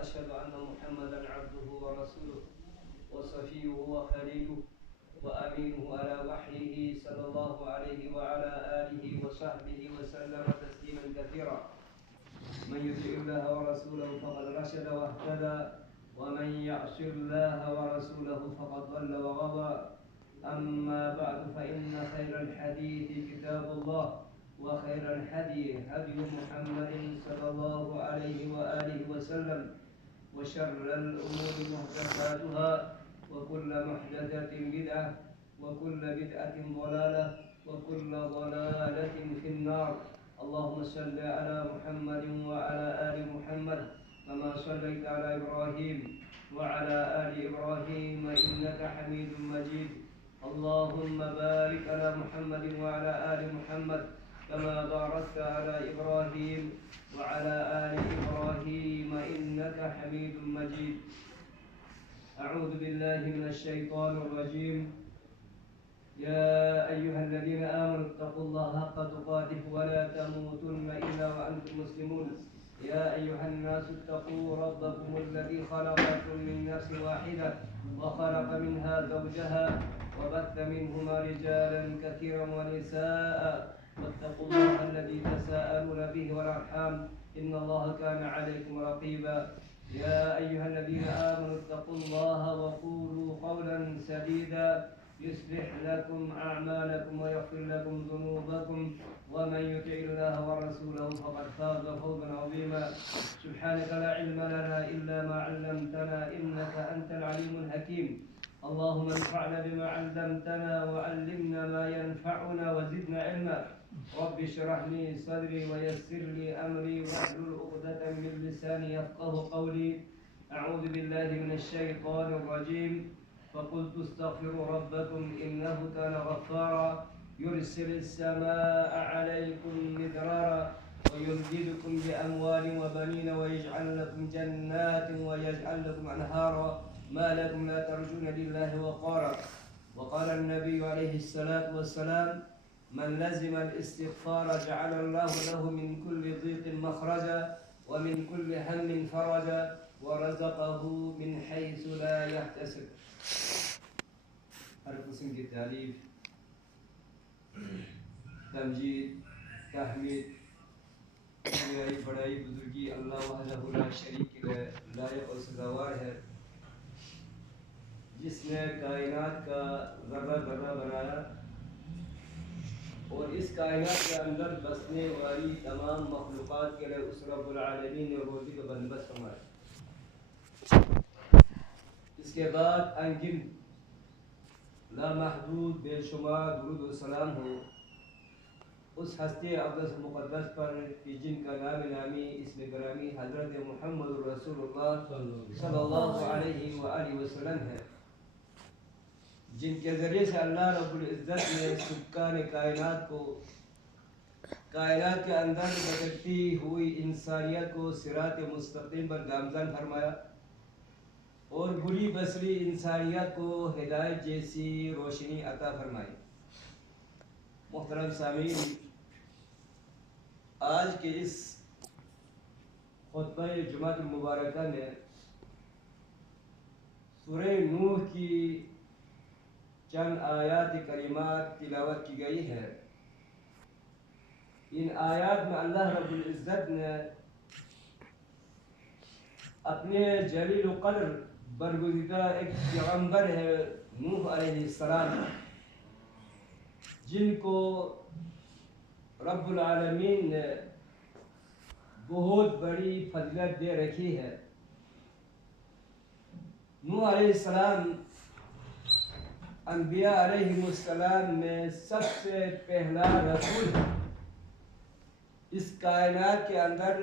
وأشهد أن محمدا عبده ورسوله وصفيه وخليله وأمينه على وحيه صلى الله عليه وعلى آله وصحبه وسلم تسليما كثيرا. من يطع الله ورسوله فقد رشد واهتدى ومن يعص الله ورسوله فقد ضل وغضى. أما بعد فإن خير الحديث كتاب الله وخير الهدي هدي محمد صلى الله عليه وآله وسلم وشر الأمور محدثاتها وكل محدثة بدعة وكل بدعة ضلالة وكل ضلالة في النار. اللهم صل على محمد وعلى آل محمد كما صليت على إبراهيم وعلى آل إبراهيم إنك حميد مجيد. اللهم بارك على محمد وعلى آل محمد كما باركت على إبراهيم وعلى آل إبراهيم إنك حميد مجيد. أعوذ بالله من الشيطان الرجيم. يا أيها الذين آمنوا اتقوا الله حق تقاته ولا تموتن إلا وأنتم مسلمون. يا أيها الناس اتقوا ربكم الذي خلقكم من نفس واحدة وخلق منها زوجها وبث منهما رجالا كثيرا ونساء واتقوا الله الذي تساءلون به والأرحام إن الله كان عليكم رقيبا. يا أيها الذين آمنوا اتقوا الله وقولوا قولا سديدا يصلح لكم أعمالكم ويغفر لكم ذنوبكم ومن يطع الله ورسوله فقد فاز فوزا عظيما. سبحانك لا علم لنا إلا ما علمتنا إنك أنت العليم الحكيم. اللهم انفعنا بما علمتنا وعلمنا ما ينفعنا وزدنا علما. رب اشرح لي صدري ويسر لي أمري واحلل عقدة من لساني يفقه قولي. أعوذ بالله من الشيطان الرجيم. فقلت استغفروا ربكم إنه كان غفارا يرسل السماء عليكم مدرارا ويمددكم بأموال وبنين ويجعل لكم جنات ويجعل لكم أنهارا ما لكم لا ترجون لله وقارا. وقال النبي عليه الصلاة والسلام من لزم الاستغفار جعل الله له من كل ضيق مخرجا ومن كل هم فرجا ورزقه من حيث لا يحتسب. ہر قسم کی تعریف تمجید تحمید بڑائی بزرگی اللہ وحدہ لا شریک کے لائق اور سزاوار ہے، جس نے کائنات کا ذرہ ذرہ بنایا اور اس کائنات کے اندر بسنے والی تمام مخلوقات کے لیے اس رب العالمین نے روزی کا بندوبست فرمایا۔ اس کے بعد انگن لامحدود بے شمار درود و سلام ہو اس ہستی اقدس مقدس پر کہ جن کا نام نامی اسم گرامی حضرت محمد رسول اللہ صلی اللہ علیہ وآلہ وسلم ہے، جن کے ذریعے سے اللہ رب العزت نے سکان کائنات کو کائنات کے اندر بچتی ہوئی انسانیت کو صراط مستقیم پر گامزن فرمایا اور بری بسری انسانیت کو ہدایت جیسی روشنی عطا فرمائی۔ محترم سامعین، آج کے اس خطبہ جمعہ المبارکہ میں سورہ نوح کی چند آیات کریمات تلاوت کی گئی ہے۔ ان آیات میں اللہ رب العزت نے اپنے جلیل و قدر برگزیدہ ایک پیغمبر ہے نوح علیہ السلام، جن کو رب العالمین نے بہت بڑی فضیلت دے رکھی ہے۔ نوح علیہ السلام انبیاء علیہ السلام میں سب سے پہلا رسول ہے۔ اس کائنات کے اندر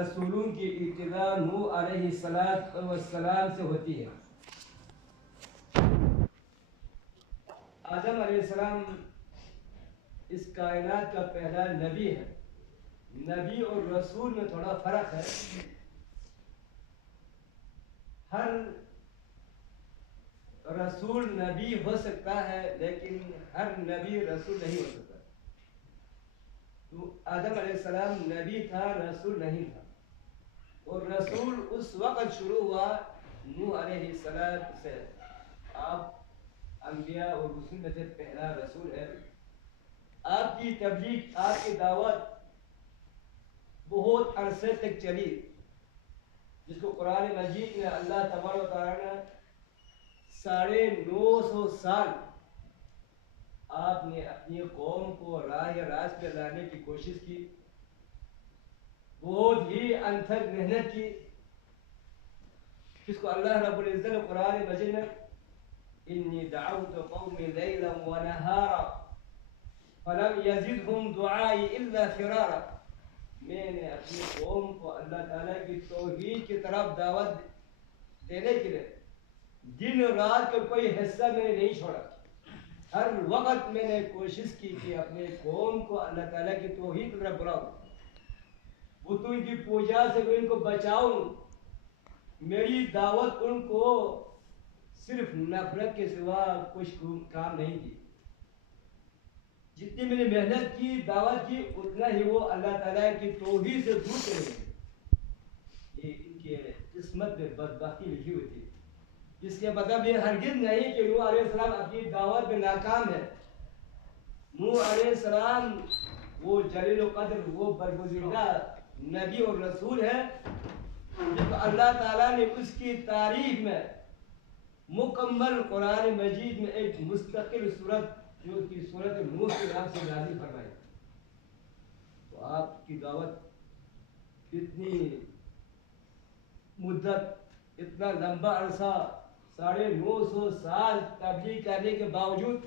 رسولوں کی ابتدا نوح علیہ السلام سے ہوتی ہے۔ آدم علیہ السلام اس کائنات کا پہلا نبی ہے۔ نبی اور رسول میں تھوڑا فرق ہے۔ ہر رسول نبی ہو سکتا ہے لیکن ہر نبی رسول نہیں ہو سکتا۔ تو آدم علیہ السلام نبی تھا، رسول نہیں تھا۔ اور رسول اس وقت شروع ہوا نوح علیہ السلام سے. آپ انبیاء اور رسول میں سے پہلا رسول ہے. آپ کی تبلیغ، آپ کی دعوت بہت عرصے تک چلی، جس کو قرآن مجید میں اللہ تبارک و تعالیٰ نے 950 سال آپ نے اپنی قوم کو راہ راست پہ لانے کی کوشش کی، بہت ہی انتھک محنت کی، جس کو اللہ رب العزت نے قرآن مجید میں انی دعوت قومی لیلا ونہارا فلم یزدہم دعائی الا فرارا. میں نے اپنی قوم کو اللہ تعالیٰ کی توحید کی طرف دعوت دینے کے لیے دن رات کا کوئی حصہ میں نے نہیں چھوڑا. ہر وقت میں نے کوشش کی کہ اپنے قوم کو اللہ تعالیٰ کی توحید کی طرف بلاؤں، بتوں کی پوجا سے ان کو بچاؤں. میری دعوت ان کو صرف نفرت کے سوا کچھ کام نہیں دی. جتنی میں نے محنت کی، دعوت کی، اتنا ہی وہ اللہ تعالیٰ کی توحید سے دور چلے گئے. یہ ان کے قسمت میں بدبختی لکھی ہوئی تھی. اس کے مطلب یہ ہرگز نہیں کہ نوح علیہ السلام اپنی دعوت میں ناکام ہے. نوح علیہ السلام وہ جلیل القدر، وہ برگزیدہ نبی اور رسول ہے جب اللہ تعالیٰ نے اس کی تاریخ میں مکمل قرآن مجید میں ایک مستقل صورت جو کہ صورت نوح کے نام سے نازل فرمائی. تو آپ کی دعوت اتنی مدت، اتنا لمبا عرصہ، 950 سال تبلیغ کرنے کے باوجود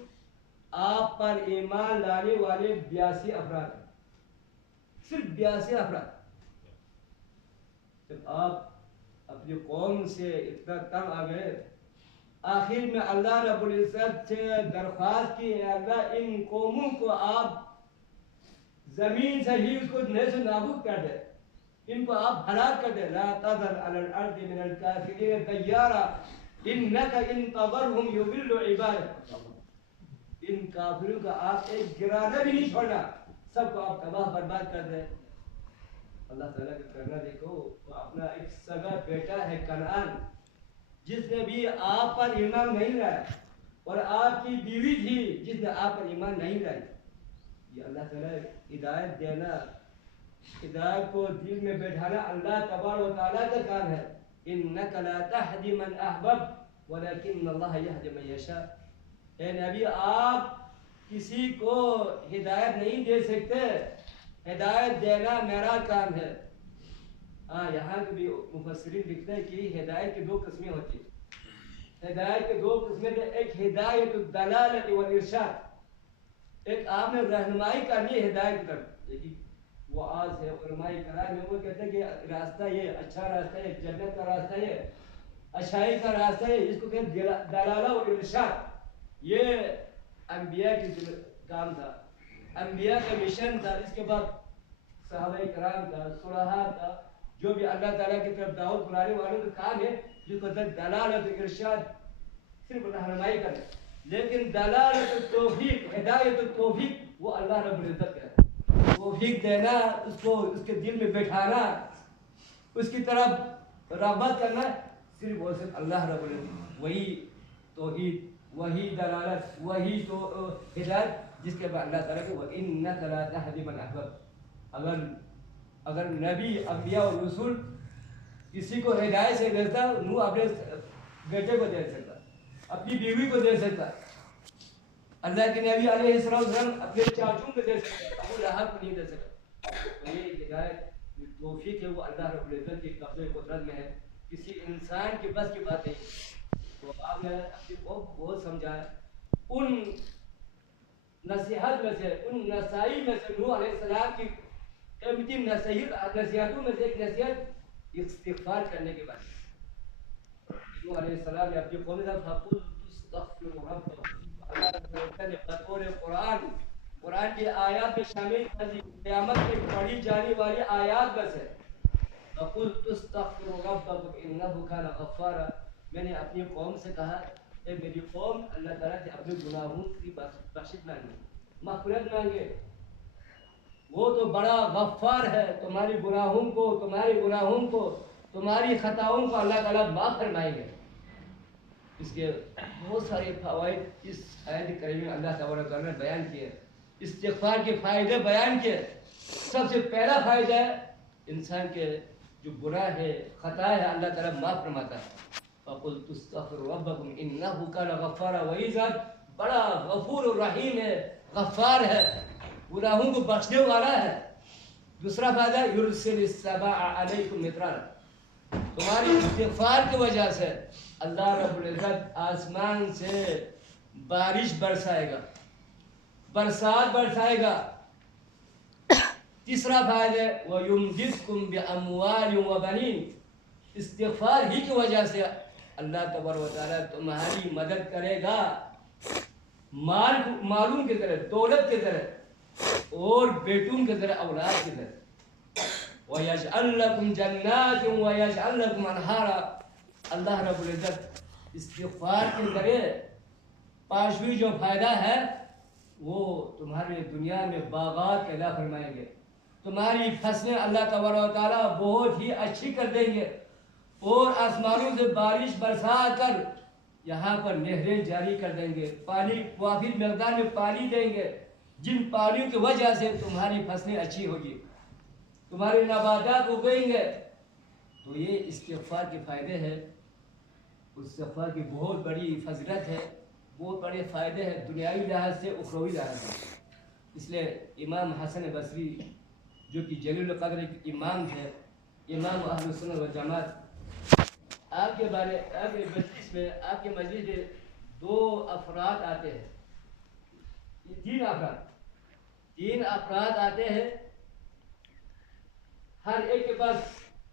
آپ پر ایمان لانے والے 82 افراد ہیں. صرف 82 افراد. جب آپ اپنی قوم سے اتنا تنگ آ گئے، آخر میں اللہ رب العزت سے درخواست کی، اے اللہ ان قوموں کو آپ زمین سے ہی اس کو نیز و نابود کر دے، ان کو آپ ہلاک کر دے. لا تذر علی الارض من الکافرین دیارا انک ان تذرهم یضلوا عبادک. ان کافروں کا آپ ایک گرانہ بھی نہیں چھوڑنا، سب کو آپ تباہ برباد کر دیں. اللہ تعالیٰ کا کرنا دیکھو. وہ اپنا ایک سگا بیٹا ہے کنعان، جس نے بھی آپ پر ایمان نہیں لایا، اور آپ کی بیوی تھی جس نے آپ پر ایمان نہیں لائی. یہ اللہ تعالیٰ ہدایت دینا، ہدایت کو دل میں بیٹھانا اللہ تبارک و تعالیٰ کا کام ہے. انک لا تہدی من احببت ولکن اللہ یہدی من یشاء. اے نبی آپ کسی کو ہدایت نہیں دے سکتے، ہدایت دینا میرا کام ہے. ہاں یہاں بھی مفسرین لکھتے ہیں کہ ہدایت کی 2 قسمیں ہوتی ہیں. ہدایت کی 2 قسمیں ہیں. ایک ہدایت الدلالۃ والارشاد، ایک آپ نے رہنمائی کرنی ہے ہدایت کی طرف. دیکھیے وہ آج ہے علماء کرام میں وہ کہتے ہیں کہ راستہ یہ اچھا راستہ ہے، جنت کا راستہ ہے، اچھائی کا راستہ ہے، اس کو کہتے ہیں دلالہ اور ارشاد. یہ انبیاء کی کام تھا، انبیاء کا مشن تھا. اس کے بعد صحابہ کرام کا، صلحاء کا، جو بھی اللہ تعالیٰ کی طرف دعوت بلانے والوں کا کام ہے جس کو دلالت و ارشاد، صرف رہنمائی کرنا. لیکن دلالت التوفیق، ہدایت التوفیق، وہ اللہ رب العزت کا ہے. توفیق دینا، اس کو اس کے دل میں بیٹھانا، اس کی طرف رغبت کرنا، صرف وہ صرف اللہ رب العزت. وہی توحید، وہی دلالت، وہی تو ہدایت جس کے بعد اللہ تعالیٰ کو وَإِنَّكَ لَا تَهْدِي مَنْ أَحْبَبْتَ. اگر نبی، انبیاء اور رسول کسی کو ہدایت سے دیتا، نوح اپنے بیٹے کو دے سکتا، اپنی بیوی کو دے سکتا، اللہ کے نبی علیہ السلام اپنے چاچوں کو دے سکتا، ابو لہب کو نہیں دے سکتا. تو یہ ہدایت توفیق ہے، وہ اللہ رب العزت کی قبضہ قدرت میں ہے، کسی انسان کی بس کی بات نہیں. تو آپ نے اپنی قوم کو بہت سمجھایا. ان نصیحت میں سے، ان نصائی میں سے، نوح علیہ السلام کی قیمتی نصیحتوں میں سے ایک نصیحت استغفار کرنے کے بعد. نوح علیہ السلام نے اپنی قوم سے فَقُلْتُ اسْتَغْفِرُوا رَبَّكُمْ. اللہ نے بطور قرآن کی آیات میں شامل قیامت میں پڑھی جانے والی آیات میں سے فَقُلْتُ اسْتَغْفِرُوا رَبَّكُمْ إِنَّهُ كَانَ غَفَّارًا. میں نے اپنی قوم سے کہا، اے میری قوم، اللہ تعالیٰ سے اپنے گناہوں کی بخشش مانگے، مغفرت مانگے. وہ تو بڑا غفار ہے، تمہاری گناہوں کو تمہاری خطاؤں کو اللہ تعالیٰ معاف فرمائیں گے۔ اس کے بہت سارے فوائد اس آیت کریمہ میں اللہ تبارک و تعالیٰ نے بیان کیے، استغفار کے فائدے بیان کیے۔ سب سے پہلا فائدہ ہے انسان کے جو گناہ ہے، خطا ہے، اللہ تعالیٰ معاف فرماتا ہے۔ فَقُلْتُ اسْتَغْفِرُوا رَبَّكُمْ إِنَّهُ كَانَ غَفَّارًا، وہی ذات بڑا غفور الرحیم ہے، غفار ہے، گناہوں کو بخشنے والا ہے۔ دوسرا فائدہ یرسل السماء علیکم مدرارا، تمہاری استغفار کی وجہ سے اللہ رب العزت آسمان سے بارش برسائے گا، برسات برسائے گا۔ تیسرا فائدہ وَيُمْدِدْكُمْ بِأَمْوَالٍ وَبَنِينَ، استغفار ہی کی وجہ سے اللہ تبارک و تعالیٰ تمہاری مدد کرے گا، معلوم کی طرح، دولت کی طرح، اور بیٹوں کی طرح، اولاد کی طرح۔ وَيَجْعَلْ لَكُمْ جَنَّاتٍ وَيَجْعَلْ لَكُمْ أَنْهَارًا، اللہ رب العزت استغفار کے ذریعے پانچویں جو فائدہ ہے وہ تمہارے دنیا میں باغات پیدا فرمائیں گے، تمہاری فصلیں اللہ تبارک و تعالیٰ بہت ہی اچھی کر دیں گے، اور آسمانوں سے بارش برسا کر یہاں پر نہریں جاری کر دیں گے، پانی وافر مقدار میں پانی دیں گے، جن پانیوں کی وجہ سے تمہاری فصلیں اچھی ہوگی، تمہارے نباتات اگیں گے۔ تو یہ استغفار کے فائدے ہیں، استغفار کی بہت بڑی فضیلت ہے، بہت بڑے فائدے ہیں دنیاوی لحاظ سے، اخروی لحاظ سے۔ اس لیے امام حسن بصری جو کہ جلیل القدر ایک امام ہے، امام اہل سنت و جماعت، آپ کے مجلس میں دو افراد آتے ہیں، تین افراد آتے ہیں، ہر ایک کے پاس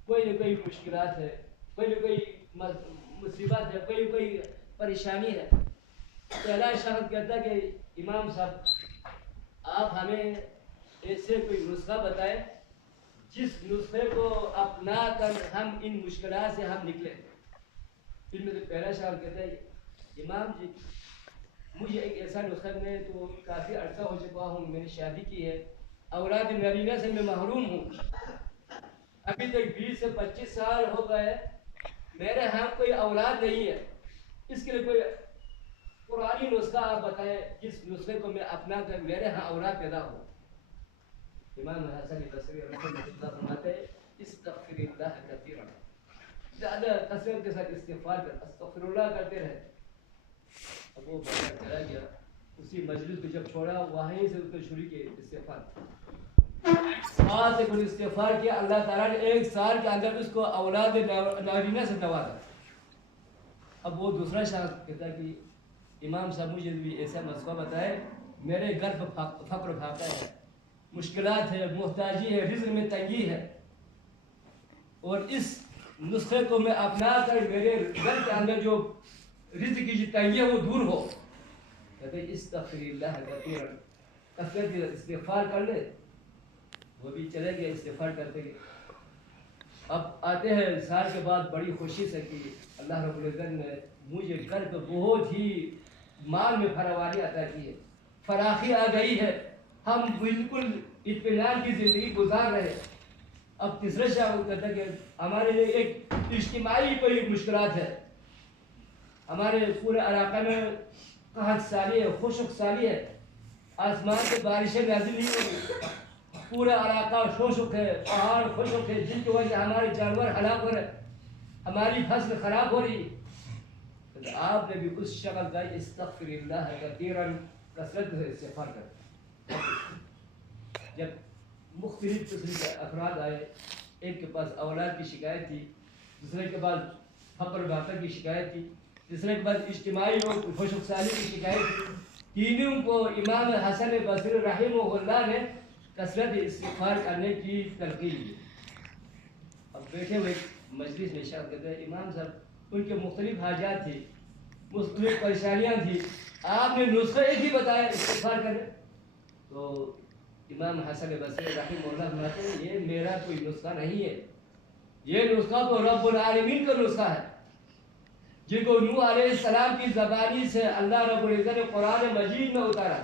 کوئی نہ کوئی مشکلات ہے، کوئی نہ کوئی مصیبت ہے، کوئی پریشانی ہے۔ پہلا شخص کہتا ہے کہ امام صاحب آپ ہمیں ایسے کوئی نسخہ بتائیں جس نسخے کو اپنا کر ہم ان مشکلات سے ہم نکلیں۔ پھر میں پہلا شخص کہتا ہے امام جی مجھے ایک ایسا نسخہ، میں تو کافی عرصہ ہو چکا ہوں، میں نے شادی کی ہے، اولاد نرینہ سے میں محروم ہوں، ابھی تک 20 سے 25 سال ہو گئے، میرے ہاں کوئی اولاد نہیں ہے، اس کے لیے کوئی قرآنی نسخہ آپ بتائیں جس نسخے کو میں اپنا کر میرے ہاں اولاد پیدا ہو۔ امام حسن بصری رحمہ اللہ فرماتے ہیں استغفر اللہ کثیرا، زیادہ کثرت کے ساتھ استغفار کر، استغفر اللہ کرتے رہے۔ اب وہ باہر چلا گیا، اسی مجلس کو جب چھوڑا وہیں سے اس کو شروع کیا استغفار، سے کوئی استغفار کیا، اللہ تعالیٰ نے 1 سال کے اندر اس کو اولاد نارینہ سے نوازا۔ اب وہ دوسرا شخص کہتا ہے کہ امام صاحب مجھے بھی ایسا مسئلہ بتائے، میرے گھر پر فقر پھاقہ ہے، مشکلات ہے، محتاجی ہے، رزق میں تنگی ہے، اور اس نسخے کو میں اپنا کر میرے گھر کے اندر جو رزق کی جو تنگی ہے وہ دور ہو۔ کہتے ہیں استغفر اللہ کثیرا، کثرت استغفار کر لے۔ وہ بھی چلے گئے استغفار کرتے گئے۔ اب آتے ہیں سال کے بعد بڑی خوشی سے کہ اللہ رب العزت نے مجھے گھر پہ بہت ہی مال میں فراوانی عطا کی ہے، فراخی آ گئی ہے، ہم بالکل اطمینان کی زندگی گزار رہے ہیں۔ اب تیسرے شخص کہتا ہے کہ ہمارے لیے ایک اجتماعی کوئی مشکلات ہے، ہمارے پورے علاقے میں قحط سالی ہے، خشک سالی ہے، آسمان سے بارشیں نازل نہیں ہوئی، پورا علاقہ خشک ہے، پہاڑ خشک ہے، جن کی وجہ ہمارے جانور ہلاک ہو رہے، ہماری فصل خراب ہو رہی۔ آپ نے بھی اس شخص کا استغفر اللہ کثیرا، کثرت سے استغفار کر۔ جب مختلف قسم کے افراد آئے، ایک کے پاس اولاد کی شکایت تھی، دوسرے کے پاس فقر بھاقہ کی شکایت تھی، تیسرے کے پاس اجتماعی اور خشک سالی کی شکایت تھی، تینوں کو امام حسن بصری رحمہ اللہ نے کثرت استغفار کرنے کی تلقین دی۔ اب بیٹھے ہوئے مجلس میں شخص کہتے ہیں امام صاحب ان کے مختلف حاجات تھی، مختلف پریشانیاں تھی، آپ نے نسخہ ایک ہی بتایا استغفار کرنے۔ تو امام حسن بصری رحمہ اللہ فرماتے ہیں یہ میرا کوئی نسخہ نہیں ہے، یہ نسخہ تو رب العالمین کا نسخہ ہے، جن کو نوح علیہ السلام کی زبانی سے اللہ رب العزت نے قرآن مجید میں اتارا۔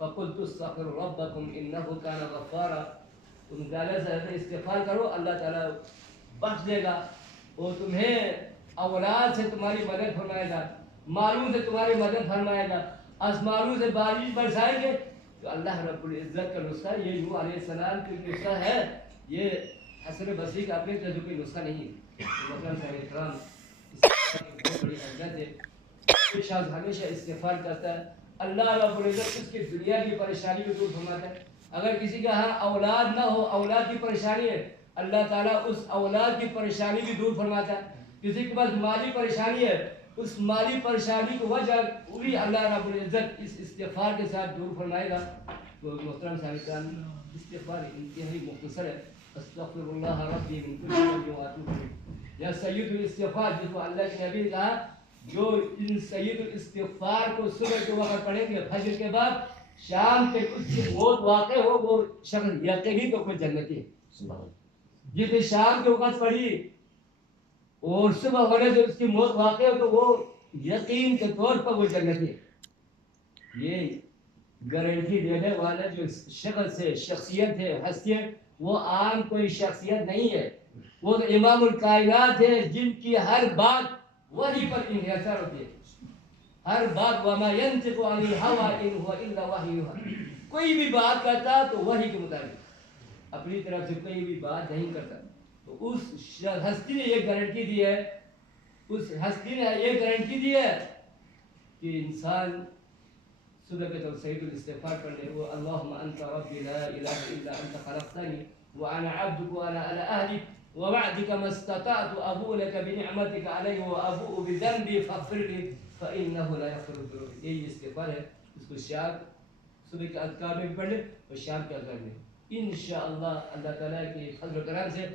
فقلت استغفروا ربكم انه كان غفارا. تم تعالیٰ سے استغفار کرو، اللہ تعالیٰ بخش دے گا، اور تمہیں اولاد سے تمہاری مدد فرمائے گا، مالوں سے تمہاری مدد فرمائے گا، آسمانوں سے بارش برسائیں گے. تو اللہ رب العزت کا نسخہ یہ نوح علیہ السلام کا نسخہ ہے، یہ حسن بصری کا اپنے تجربے نسخہ نہیں ہے. محترم صاحب کرام، بہت بڑی حضرت ہے. ایک شخص ہمیشہ استغفار کرتا ہے، اللہ رب العزت اس کی دنیا کی پریشانی کو دور فرماتا ہے. اگر کسی کا ہاں اولاد نہ ہو، اولاد کی پریشانی ہے، اللہ تعالیٰ اس اولاد کی پریشانی بھی دور فرماتا ہے. کسی کے پاس مالی پریشانی ہے، اس مالی پریشانی کو وجہ بھی اللہ رب العزت اس استغفار کے ساتھ دور فرمائے گا. تو محترم صاحب، استغفار انتہائی مختصر ہے. استغفر اللہ ربی من کل ذنب واتوب الیہ، یا سید الاستغفار، جس کو اللہ کے نبی نے کہا جو ان سید الاستغفار کو صبح کے وقت پڑھیں گے، فجر کے بعد شام تک اس کی موت واقع ہو، وہ شخص یقینی تو کوئی جنتی ہے. جس نے شام کے وقت پڑھی اور صبح ہونے سے اس کی موت واقع ہو تو وہ یقین کے طور پر وہ جنتی ہے. یہ گارنٹی دینے والا جو شخص ہے، شخصیت ہے، ہستی ہے، وہ عام کوئی شخصیت نہیں ہے. وہ تو امام الکائنات ہے، جن کی ہر بات وحی پر انحصار ہوتی ہے. ہر بات وما ينطق عن الهوى ان هو الا وحی یوحی، کوئی بھی بات کرتا تو وحی کے مطابق، اپنی طرف سے کوئی بھی بات نہیں کرتا. تو اس ہستی نے یہ گارنٹی دی ہے، اس ہستی نے یہ گارنٹی دی ہے کہ انسان صبح کے تو سید الاستغفار پڑھ لے. وہ اللہم انت ربی لا الہ الا انت خلقتنی وانا عبدک وانا علی عہدک ووعدک ما استطعت ابوء لک بنعمتک علی وابوء بذنبی فاغفر لی فانہ لا یغفر الذنوب. یہی استغفار ہے. اس کو شام صبح کے اذکار میں بھی پڑھ لے اور شام کے اذکار میں. انشاءاللہ اللہ تعالیٰ کے فضل و کرم سے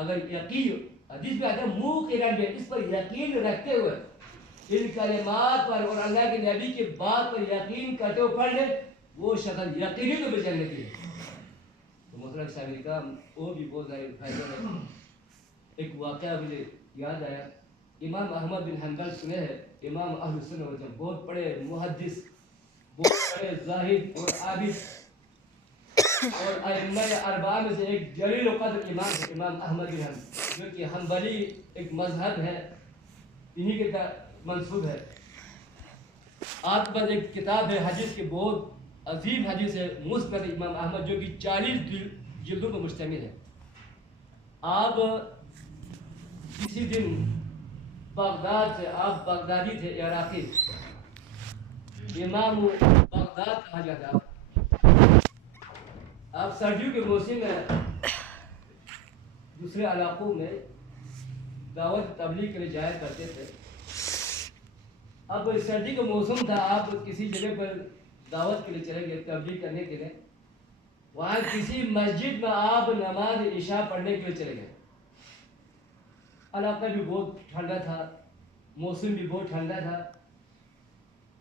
اگر یقین، حدیث میں آتا ہے موقنا بہ، اس پر یقین رکھتے ہوئے ان کلمات پر اور اللہ کے نبی کی بات پر یقین کرتے ہوئے پڑھ لے، وہ شخص یقینی تو جنتی ہے. تو محترم صاحب کا اور بھی بہت سارے فائدے ہیں. ایک واقعہ مجھے یاد آیا. امام احمد بن حنبل سنے ہیں، امام اہل سنت والجماعت، بہت بڑے محدث، بہت بڑے زاہد اور عابد اور ائمہ اربعہ میں سے ایک جلیل القدر امام ہے امام احمد بن حنبل، جو کہ حنبلی ایک مذہب ہے، انہی کے منسوب ہے. آپ کے پاس ایک کتاب ہے حدیث کی، بہت عظیم حدیث ہے مسند امام احمد، جو کہ 40 جلدوں پر مشتمل ہے. آپ کسی دن بغداد سے، آپ بغدادی تھے، عراقی، امام بغداد کہا جاتا ہے. آپ سردیوں کے موسم میں دوسرے علاقوں میں دعوت تبلیغ کے لیے جایا کرتے تھے. اب سردی کا موسم تھا، آپ کسی جگہ پر دعوت کے لیے چلے گئے تبلیغ کرنے کے لیے. وہاں کسی مسجد میں آپ نماز عشاء پڑھنے کے لیے چلے گئے. علاقہ بھی بہت ٹھنڈا تھا، موسم بھی بہت ٹھنڈا تھا،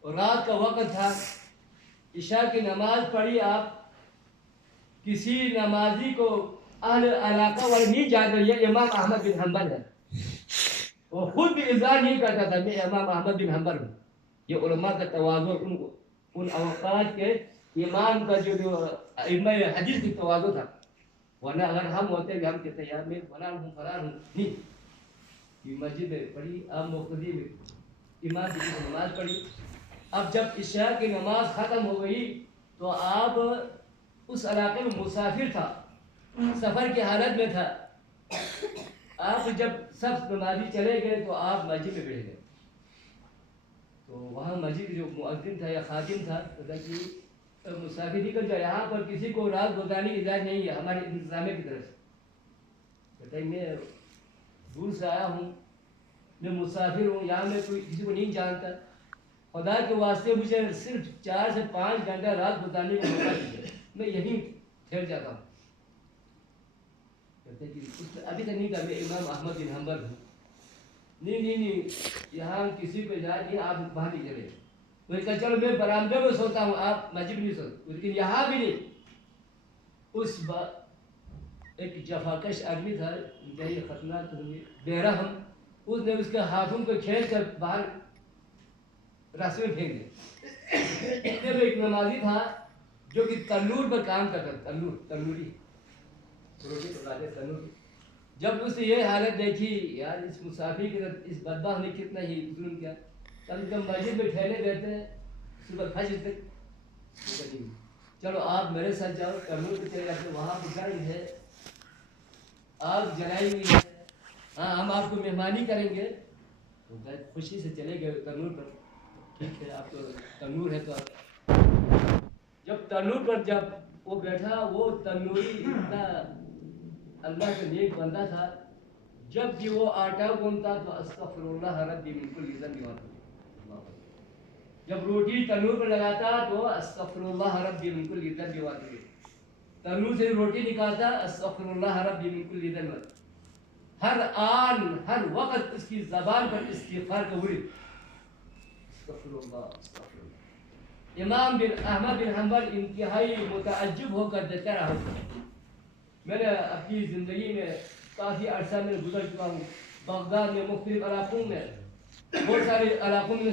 اور رات کا وقت تھا. عشاء کی نماز پڑھی آپ. کسی نمازی کو اہل علاقہ والے نہیں جانتے یہ امام احمد بن حنبل ہے، وہ خود بھی اظہار نہیں کرتا تھا میں امام احمد بن حنبل ہوں. یہ علماء کا تواضع، ان اوقات کے امام کا جو ائمہ حدیث کی تواضع تھا. ورنہ اگر ہم ہوتے کہ ہم کہتے یار میں فلان ہوں فلان ہوں، نہیں. یہ مسجد میں پڑھی آپ، مقتدی میں امام کی نماز پڑھی. اب جب عشاء کی نماز ختم ہو گئی تو آپ اس علاقے میں مسافر تھا، سفر کی حالت میں تھا. آپ جب سب نمازی چلے گئے تو آپ مسجد میں بیٹھ گئے. تو وہاں مسجد جو مؤذن تھا یا خادم تھا کہا کہ مسافر نکل جائے، یہاں پر کسی کو رات گزارنے کی اجازت نہیں ہے ہمارے انتظامیہ کی طرف سے. کہتا ہے میں دور سے آیا ہوں، میں مسافر ہوں، یہاں میں کوئی کسی کو نہیں جانتا، خدا کے واسطے مجھے صرف 4 سے 5 گھنٹہ رات گزارنے کا موقع دیجیے، میں یہیں ٹھہر جاتا ہوں. کہتے ہیں کہ ابھی تک نہیں کہا میں امام احمد بن حنبل ہوں. نہیں یہاں کسی کو اجازت نہیں، آپ باہر نہیں چلے. وہ کہا چلو میں برآمدے میں سوتا ہوں، آپ مسجد میں نہیں سوتے. لیکن یہاں بھی نہیں. اس ایک جفاکش آدمی تھا، انتہائی خطرناک بے رحم، اس نے اس کے ہاتھوں کو کھینچ کر باہر راستے میں پھینک دیا. اتنے میں ایک نمازی تھا، جو کہ تنور پر کام کرتا تھا، تنوری روٹی پکاتے تنور. جب اس نے یہ حالت دیکھی یار اس مسافر کے ساتھ اس بدبخت نے کتنا ہی ظلم کیا، کم کم مسجد میں ٹھہرے رہتے ہیں صبح فجر تک. چلو آپ میرے ساتھ جاؤ تنور پہ چلے جاتے، وہاں پہ گرم ہے، آگ جلائی ہوئی ہے، ہاں ہم آپ کو مہمانی کریں گے. تو خوشی سے چلے گئے تنور پر. ٹھیک ہے آپ تو تنور ہے تو جب تنور پر جب وہ بیٹھا، وہ تنوری اتنا اللہ کا نیک بندہ تھا، جب بھی وہ آٹا گونتا تو استغفر اللہ ربی من کل ذنب واتوب. جب روٹی تنور پر لگاتا تو استغفر اللہ ربی من کل ذنب واتوب. تنور سے روٹی نکالتا استغفر اللہ ربی من کل ذنب. ہر آن ہر وقت اس کی زبان پر استغفار کا ورد، استغفر اللہ استغفر اللہ. امام بن احمد بن حنبل انتہائی متعجب ہو کر دیتا رہا. میں نے اپنی زندگی میں کافی عرصہ میں گزر چکا ہوں، بغداد میں مختلف علاقوں میں، بہت سارے علاقوں میں